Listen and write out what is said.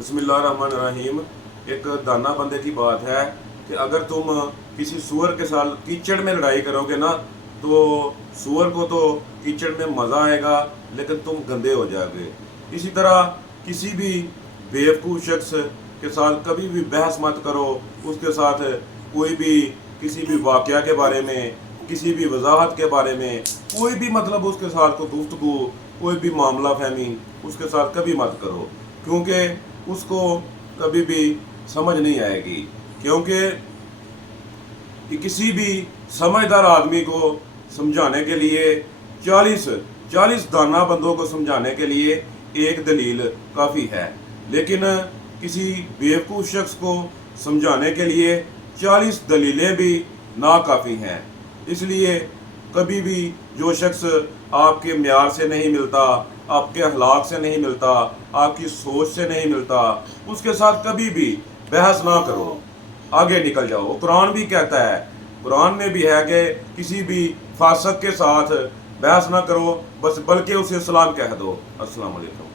बिस्मिल्लाहिर्रहमानिर्रहीम। एक दाना बंदे की बात है कि अगर तुम किसी सूअर के साथ कीचड़ में लड़ाई करोगे ना, तो सूअर को तो कीचड़ में मज़ा आएगा लेकिन तुम गंदे हो जाओगे। इसी तरह किसी भी बेवकूफ़ शख्स के साथ कभी भी बहस मत करो। उसके साथ कोई भी किसी भी वाक़या के बारे में, किसी भी वजाहत के बारे में, कोई भी मतलब उसके साथ को गुफ्तगू, कोई भी मामला फहमी उसके साथ कभी मत करो, क्योंकि उसको कभी भी समझ नहीं आएगी। क्योंकि किसी भी समझदार आदमी को समझाने के लिए 40 दाना बंदों को समझाने के लिए एक दलील काफ़ी है, लेकिन किसी बेवकूफ़ शख्स को समझाने के लिए 40 दलीलें भी नाकाफ़ी हैं। इसलिए कभी भी जो शख्स आपके म्यार से नहीं मिलता, आपके अखलाक से नहीं मिलता, आपकी सोच से नहीं मिलता, उसके साथ कभी भी बहस ना करो, आगे निकल जाओ। कुरान भी कहता है, कुरान में भी है कि किसी भी फासिक के साथ बहस ना करो, बस बल्कि उसे सलाम कह दो। अस्सलाम वालेकुम।